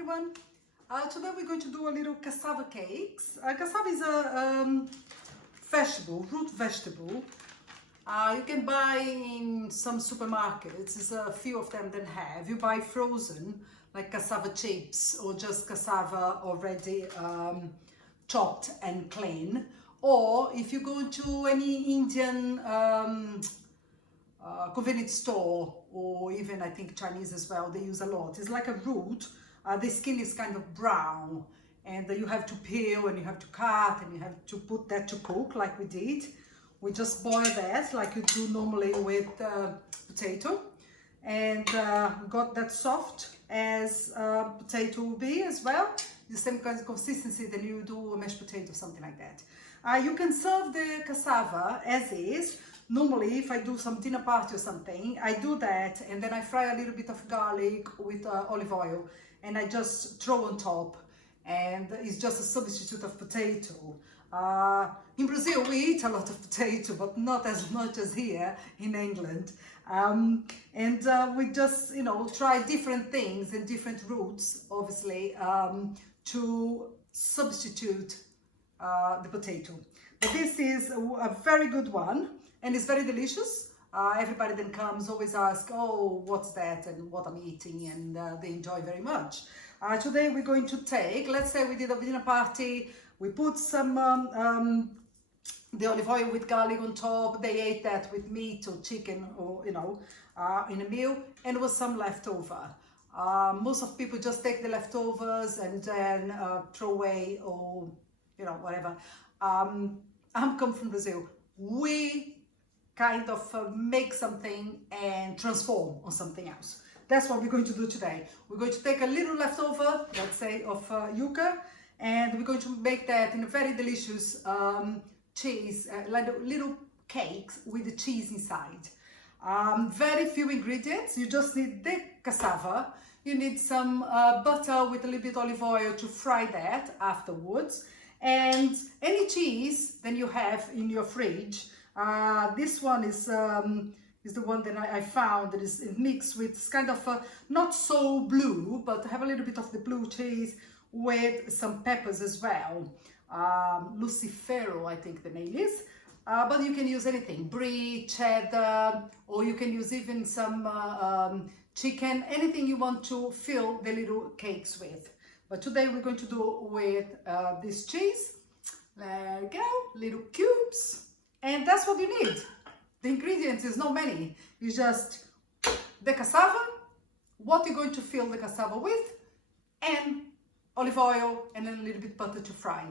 everyone. Today we're going to do a little cassava cakes. Cassava is a vegetable, root vegetable. You can buy in some supermarkets. There's a few of them that have. You buy frozen, like cassava chips or just cassava already chopped and clean. Or if you go to any Indian convenience store, or even I think Chinese as well, they use a lot. It's like a root. The skin is kind of brown, and you have to peel and you have to cut and you have to put that to cook like we did. We just boil that like you do normally with potato, and got that soft as potato will be as well. The same kind of consistency that you do a mashed potato, something like that. You can serve the cassava as is. Normally, if I do some dinner party or something, I do that and then I fry a little bit of garlic with olive oil and I just throw on top, and it's just a substitute of potato. In Brazil, we eat a lot of potato, but not as much as here in England. We just, try different things and different roots, obviously, to substitute the potato. But this is a very good one. And it's very delicious. Everybody that comes always asks, oh, what's that and what I'm eating, and they enjoy very much. Today we're going to take, let's say we did a dinner party, we put some the olive oil with garlic on top, they ate that with meat or chicken or, in a meal, and there was some leftover. Most of people just take the leftovers and then throw away or, whatever. I'm come from Brazil. We kind of make something and transform on something else. That's what we're going to do today. We're going to take a little leftover, let's say, of yuca, and we're going to make that in a very delicious cheese, like little cakes with the cheese inside. Very few ingredients. You just need the cassava. You need some butter with a little bit of olive oil to fry that afterwards, and any cheese that you have in your fridge. This one is the one that I found that is mixed with, it's kind of not so blue, but have a little bit of the blue cheese with some peppers as well. Lucifero, I think the name is. But you can use anything, brie, cheddar, or you can use even some chicken, anything you want to fill the little cakes with. But today we're going to do with this cheese. There we go, little cubes. And that's what you need. The ingredients is not many. It's just the cassava, what you're going to fill the cassava with, and olive oil and then a little bit butter to fry.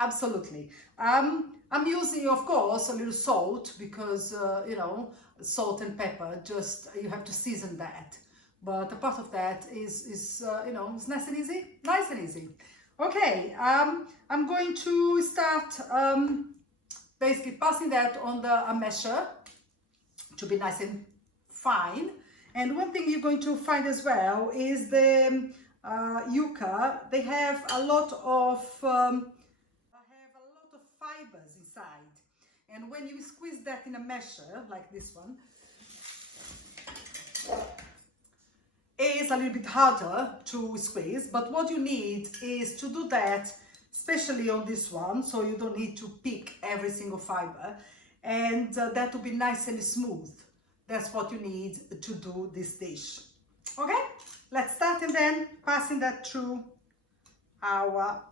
Absolutely. I'm using, of course, a little salt because, salt and pepper, just you have to season that. But a part of that is it's nice and easy. Nice and easy. Okay, I'm going to start basically passing that on the mesher to be nice and fine. And one thing you're going to find as well is the yuca. They have a lot of fibers inside, and when you squeeze that in a mesher like this one, it's a little bit harder to squeeze. But what you need is to do that, especially on this one, so you don't need to pick every single fiber, and that will be nice and smooth. That's what you need to do this dish. Okay, let's start, and then passing that through our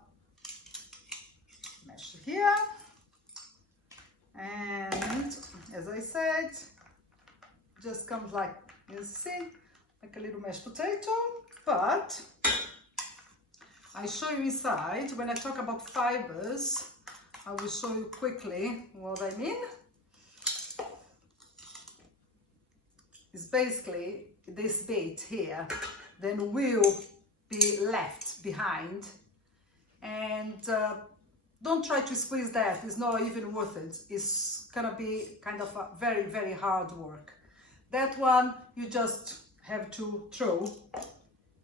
mesh here. And as I said, just comes like, you see, like a little mashed potato, but I show you inside. When I talk about fibers, I will show you quickly what I mean. It's basically this bit here, then will be left behind, and don't try to squeeze that. It's not even worth it. It's gonna be kind of a very, very hard work. That one you just have to throw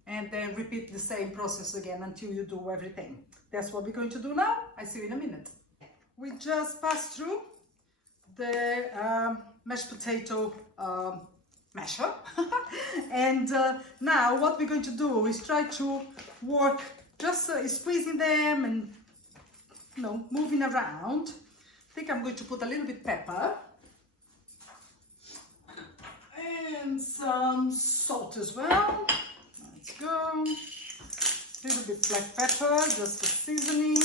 and then repeat the same process again until you do everything. That's what we're going to do now. I see you in a minute. We just passed through the mashed potato masher. And now what we're going to do is try to work just squeezing them and, you know, moving around. I think I'm going to put a little bit pepper and some salt as well. Let's go. A little bit black pepper, just for seasoning.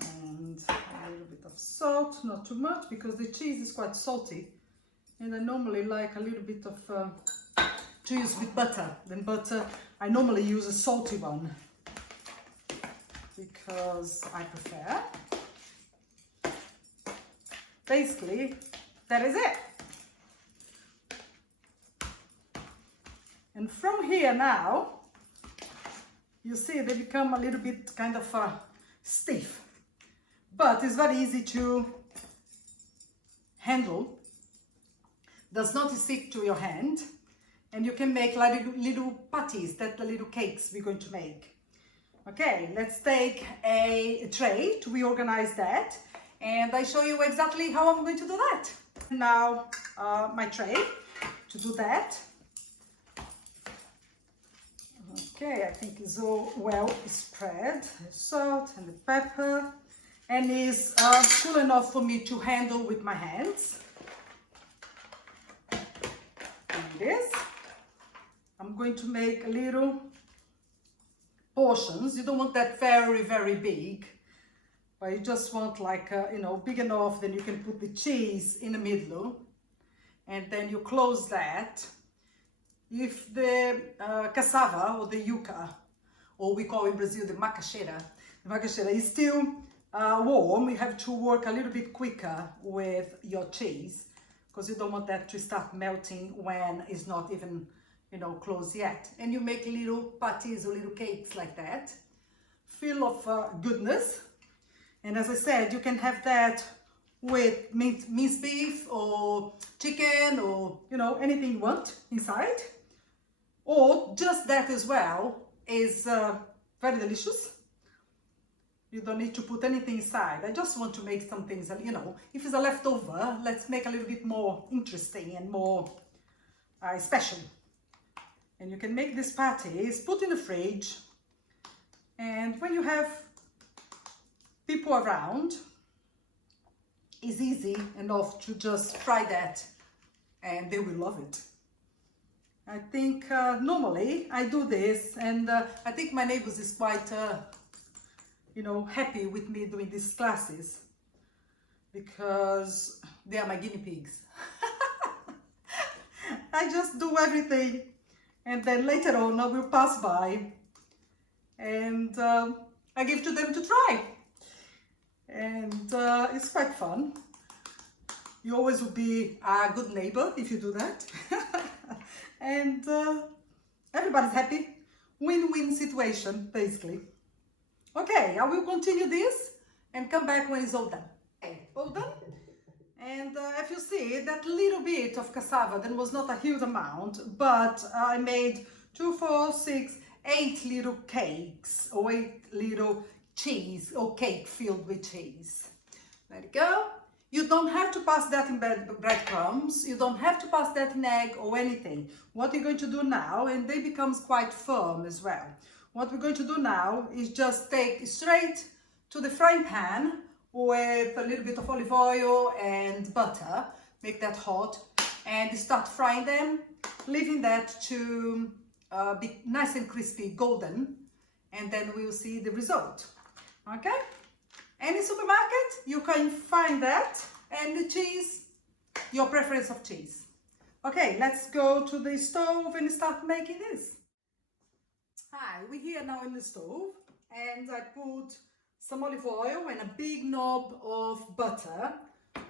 And a little bit of salt, not too much because the cheese is quite salty. And I normally like a little bit of cheese with butter. Then butter, I normally use a salty one because I prefer. Basically, that is it. And from here now, you see they become a little bit kind of stiff, but it's very easy to handle. Does not stick to your hand, and you can make like little patties, that the little cakes we're going to make. Okay, let's take a tray to reorganize that, and I show you exactly how I'm going to do that. Now my tray to do that. Okay, I think it's all well spread, the salt and the pepper, and is cool enough for me to handle with my hands. And this, I'm going to make little portions. You don't want that very, very big, but you just want like, you know, big enough, then you can put the cheese in the middle, and then you close that. If the cassava or the yuca, or we call in Brazil the macaxeira is still warm, you have to work a little bit quicker with your cheese because you don't want that to start melting when it's not even, you know, closed yet. And you make little patties or little cakes like that, full of goodness. And as I said, you can have that with minced beef or chicken or, you know, anything you want inside. Or just that as well is very delicious. You don't need to put anything inside. I just want to make some things, you know, if it's a leftover, let's make a little bit more interesting and more special. And you can make these patties, put in the fridge, and when you have people around, it's easy enough to just fry that and they will love it. I think normally I do this, and I think my neighbors is quite, you know, happy with me doing these classes because they are my guinea pigs. I just do everything, and then later on I will pass by and I give to them to try, and it's quite fun. You always will be a good neighbor if you do that. And everybody's happy. Win-win situation, basically. Okay, I will continue this and come back when it's all done. Okay, all done. And if you see, that little bit of cassava, that was not a huge amount, but I made 2, 4, 6, 8 little cakes, or 8 little cheese, or cake filled with cheese. There you go. You don't have to pass that in breadcrumbs, you don't have to pass that in egg or anything. What you're going to do now, and they becomes quite firm as well. What we're going to do now is just take straight to the frying pan with a little bit of olive oil and butter, make that hot, and start frying them, leaving that to be nice and crispy, golden, and then we'll see the result. Okay? Any supermarket, you can find that, and the cheese, your preference of cheese. Okay, let's go to the stove and start making this. Hi, we're here now in the stove, and I put some olive oil and a big knob of butter.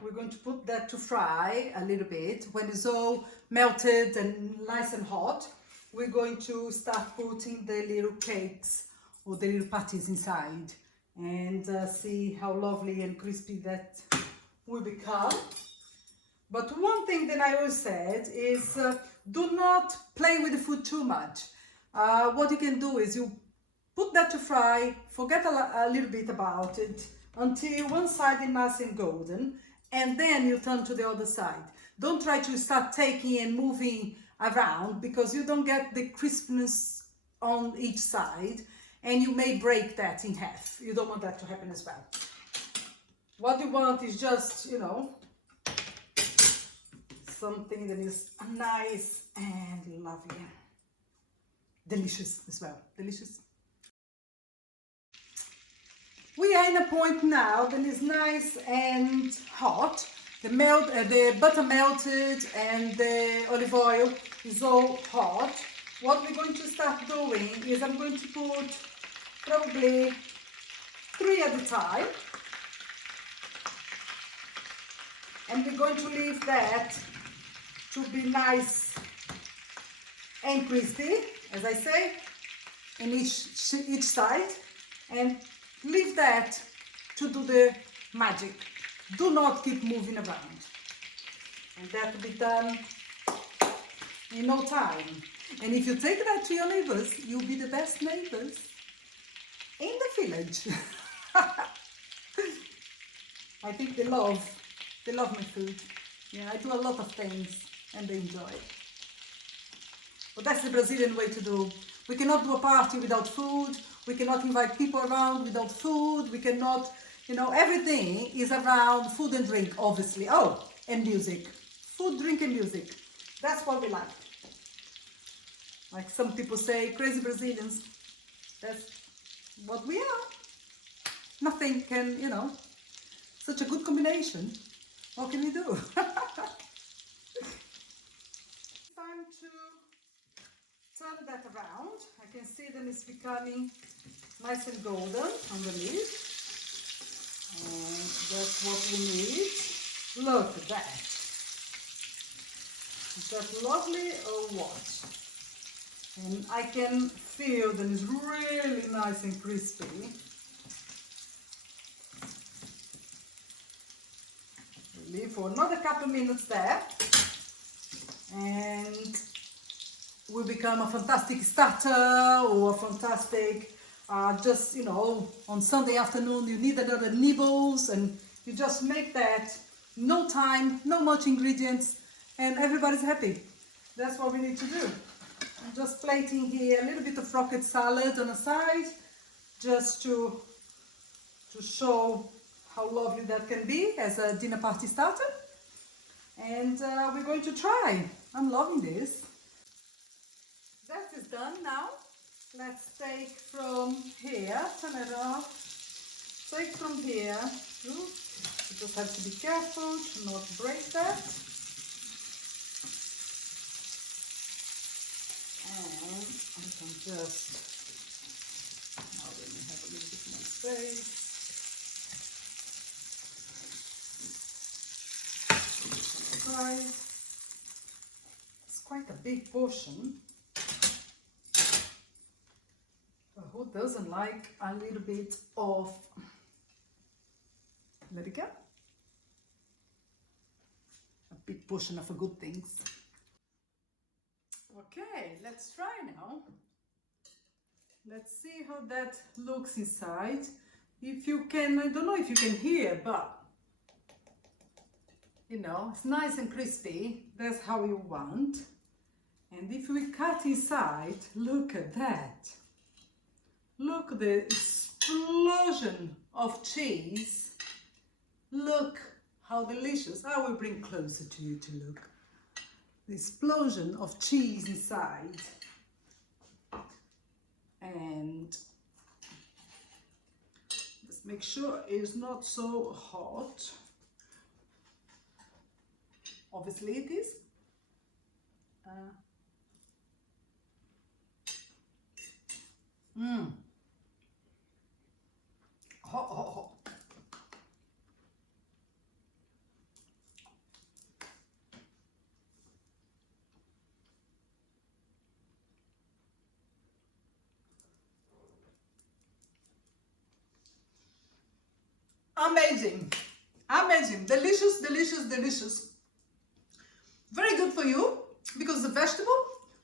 We're going to put that to fry a little bit. When it's all melted and nice and hot, we're going to start putting the little cakes or the little patties inside, and see how lovely and crispy that will become. But one thing that I always said is do not play with the food too much. What you can do is you put that to fry, forget a little bit about it until one side is nice and golden, and then you turn to the other side. Don't try to start taking and moving around, because you don't get the crispness on each side, and you may break that in half. You don't want that to happen as well. What you want is just, you know, something that is nice and lovely. Delicious as well, delicious. We are in a point now that is nice and hot. The butter melted and the olive oil is all hot. What we're going to start doing is I'm going to put probably 3 at a time. And we're going to leave that to be nice and crispy, as I say, in each side. And leave that to do the magic. Do not keep moving around. And that will be done in no time. And if you take that to your neighbors, you'll be the best neighbors in the village. I think they love my food. Yeah, I do a lot of things and they enjoy it. But that's the Brazilian way to do. We cannot do a party without food. We cannot invite people around without food. We cannot, you know, everything is around food and drink, obviously. Oh, and music. Food, drink and music. That's what we like. Like some people say, crazy Brazilians. That's what we are. Nothing can, you know, such a good combination. What can we do? Time to turn that around. I can see that it's becoming nice and golden underneath. And that's what we need. Look at that. Is that lovely or what? And I can feel that it's really nice and crispy. Leave for another couple minutes there. And will become a fantastic starter or a fantastic, just, you know, on Sunday afternoon you need another nibbles, and you just make that, no time, no much ingredients, and everybody's happy. That's what we need to do. I'm just plating here a little bit of rocket salad on the side, just to show how lovely that can be as a dinner party starter. And we're going to try. I'm loving this. That is done now. Let's take from here, turn it off. Take from here. Oops. You just have to be careful to not break that. And I can just, now let me have a little bit more space. It's quite a big portion. Who doesn't like a little bit of, let it go, a big portion of good things. Okay, let's try now. Let's see how that looks inside. If you can, I don't know if you can hear, but you know, it's nice and crispy. That's how you want. And if we cut inside, look at that. Look at the explosion of cheese. Look how delicious. I will bring closer to you to look. The explosion of cheese inside. And let's make sure it's not so hot. Obviously it is. Hot, hot, hot. Amazing, amazing, delicious, delicious, delicious. Very good for you because the vegetable,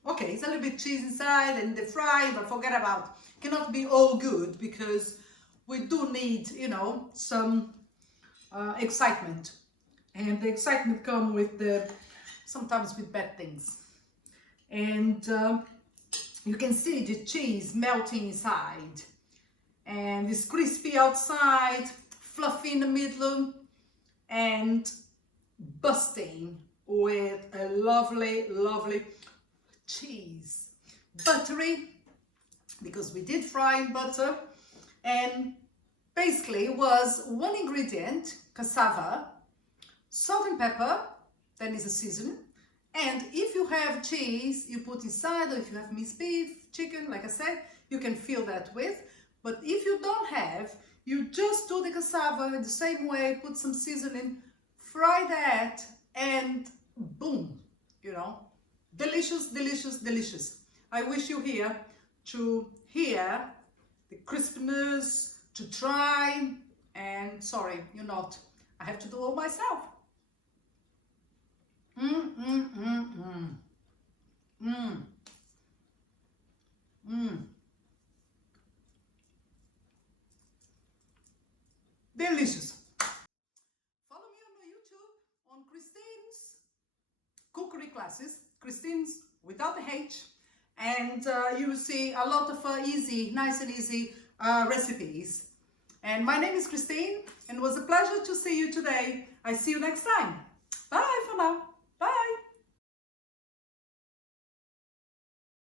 okay, it's a little bit cheese inside and the fry, but forget about, cannot be all good because we do need, you know, some excitement. And the excitement comes with sometimes with bad things. And you can see the cheese melting inside. And it's crispy outside, fluffy in the middle, and busting with a lovely, lovely cheese. Buttery, because we did fry in butter. And basically it was one ingredient, cassava, salt and pepper, then is a seasoning. And if you have cheese, you put inside, or if you have minced beef, chicken, like I said, you can fill that with. But if you don't have, you just do the cassava in the same way, put some seasoning, fry that, and boom, you know, delicious, delicious, delicious. I wish you here to hear the crispness, to try, and sorry, you're not. I have to do all myself. Delicious. Follow me on YouTube on Christine's cookery classes, Christine's without the H, and you will see a lot of easy, nice and easy recipes. And my name is Christine, and it was a pleasure to see you today. I see you next time. Bye for now.